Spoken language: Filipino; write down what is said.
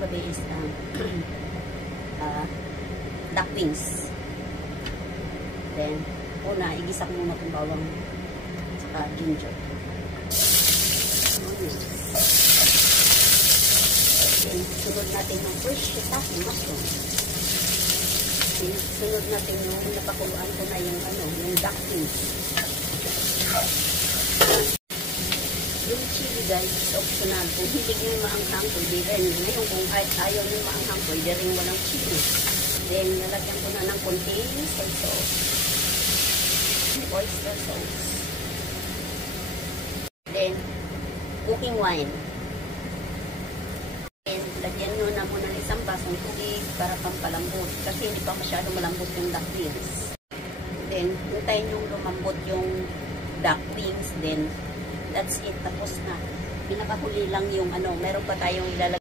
kagabi is duck wings. Then, una, igisa ko muna itong bawang saka ginger. Then, sunod natin yung fresh shiitake mushroom. Then, sunod natin yung napakuluan ko na yung yung duck wings. Yung chili guys is optional. Kung hindi nyo maanghang, pwede rin. Ngayon kung ayaw nyo maanghang, pwede rin walang chili. Then, nalagyan ko na ng konting soy sauce. Oyster sauce. Then, cooking wine. Then, lagyan nyo na muna ng isang basong tubig para pampalambot. Kasi hindi pa masyado malambot yung duck wings. Then, hintayin nyo lumambot yung duck wings. Then, that's it. Tapos na. Pinakahuli lang yung meron pa tayong ilalagay.